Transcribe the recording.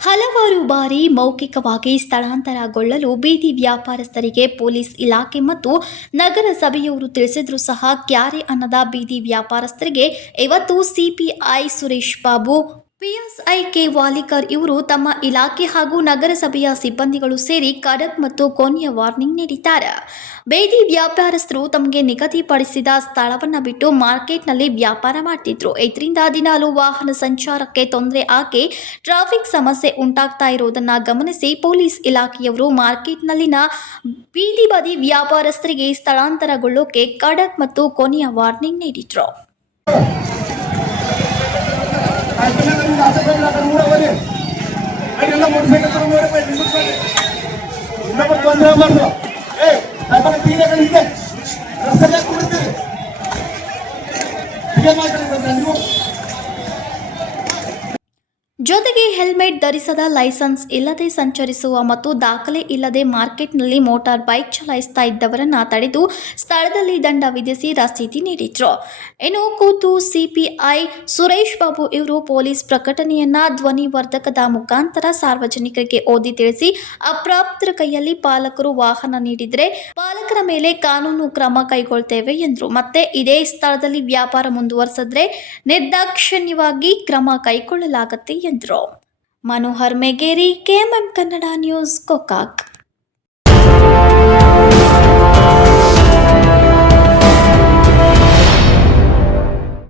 ಹಲವಾರು ಬಾರಿ ಮೌಖಿಕವಾಗಿ ಸ್ಥಳಾಂತರಗೊಳ್ಳಲು ಬೀದಿ ವ್ಯಾಪಾರಸ್ಥರಿಗೆ ಪೊಲೀಸ್ ಇಲಾಖೆ ಮತ್ತು ನಗರಸಭೆಯವರು ತಿಳಿಸಿದ್ರೂ ಸಹ ಕ್ಯಾರೆ ಅನ್ನದ ಬೀದಿ ವ್ಯಾಪಾರಸ್ಥರಿಗೆ ಇವತ್ತು CPI Suresh Babu PSI K Walikar ಇವರು ತಮ್ಮ ಇಲಾಖೆ ಹಾಗೂ ನಗರಸಭೆಯ ಸಿಬ್ಬಂದಿಗಳು ಸೇರಿ ಖಡಕ್ ಮತ್ತು ಕೊನೆಯ ವಾರ್ನಿಂಗ್ ನೀಡಿದ್ದಾರೆ. ಬೇದಿ ವ್ಯಾಪಾರಸ್ಥರು ತಮಗೆ ನಿಗದಿಪಡಿಸಿದ ಸ್ಥಳವನ್ನು ಬಿಟ್ಟು ಮಾರ್ಕೆಟ್ನಲ್ಲಿ ವ್ಯಾಪಾರ ಮಾಡ್ತಿದ್ರು. ಇದರಿಂದ ದಿನಾಲು ವಾಹನ ಸಂಚಾರಕ್ಕೆ ತೊಂದರೆ ಆಗಿ ಟ್ರಾಫಿಕ್ ಸಮಸ್ಯೆ ಉಂಟಾಗ್ತಾ ಇರುವುದನ್ನು ಗಮನಿಸಿ ಪೊಲೀಸ್ ಇಲಾಖೆಯವರು ಮಾರ್ಕೆಟ್ನಲ್ಲಿನ ಬೀದಿ ಬದಿ ವ್ಯಾಪಾರಸ್ಥರಿಗೆ ಸ್ಥಳಾಂತರಗೊಳ್ಳೋಕೆ ಖಡಕ್ ಮತ್ತು ಕೊನೆಯ ವಾರ್ನಿಂಗ್ ನೀಡಿದ್ರು. Motorcycle ತಗೊಂಡ್ ಹೋಗ್ರಿ, ನಿಲ್ಲಿಸ್ಬೇಡಿ. ಇನ್ನೊಬ್ರು ತೊಂದ್ರೆ ಆಗ್ಬಾರ್ದು. ಏ, ಅದನ್ನ ತೀರೆಗಳು ಇದೆ. ಮಾತಾಡ್ಬೇಕು ನೀವು. ಜೊತೆಗೆ ಹೆಲ್ಮೆಟ್ ಧರಿಸದ ಲೈಸೆನ್ಸ್ ಇಲ್ಲದೆ ಸಂಚರಿಸುವ ಮತ್ತು ದಾಖಲೆ ಇಲ್ಲದೆ ಮಾರ್ಕೆಟ್ನಲ್ಲಿ ಮೋಟಾರ್ ಬೈಕ್ ಚಲಾಯಿಸ್ತಾ ಇದ್ದವರನ್ನ ತಡೆದು ಸ್ಥಳದಲ್ಲಿ ದಂಡ ವಿಧಿಸಿ ರಸೀದಿ ನೀಡಿದ್ರು. ಇನ್ನು ಕೂತು ಸಿಪಿಐ ಸುರೇಶ್ ಬಾಬು ಇವರು ಪೊಲೀಸ್ ಪ್ರಕಟಣೆಯನ್ನ ಧ್ವನಿವರ್ಧಕದ ಮುಖಾಂತರ ಸಾರ್ವಜನಿಕರಿಗೆ ಓದಿ ತಿಳಿಸಿ ಅಪ್ರಾಪ್ತರ ಕೈಯಲ್ಲಿ ಪಾಲಕರು ವಾಹನ ನೀಡಿದರೆ ಪಾಲಕರ ಮೇಲೆ ಕಾನೂನು ಕ್ರಮ ಕೈಗೊಳ್ತೇವೆ ಎಂದರು. ಮತ್ತೆ ಇದೇ ಸ್ಥಳದಲ್ಲಿ ವ್ಯಾಪಾರ ಮುಂದುವರೆಸಿದ್ರೆ ನಿರ್ದಾಕ್ಷಿಣ್ಯವಾಗಿ ಕ್ರಮ ಕೈಗೊಳ್ಳಲಾಗುತ್ತೆ ಎಂದರು. Manohar Megeri KMM Kannada news Gokak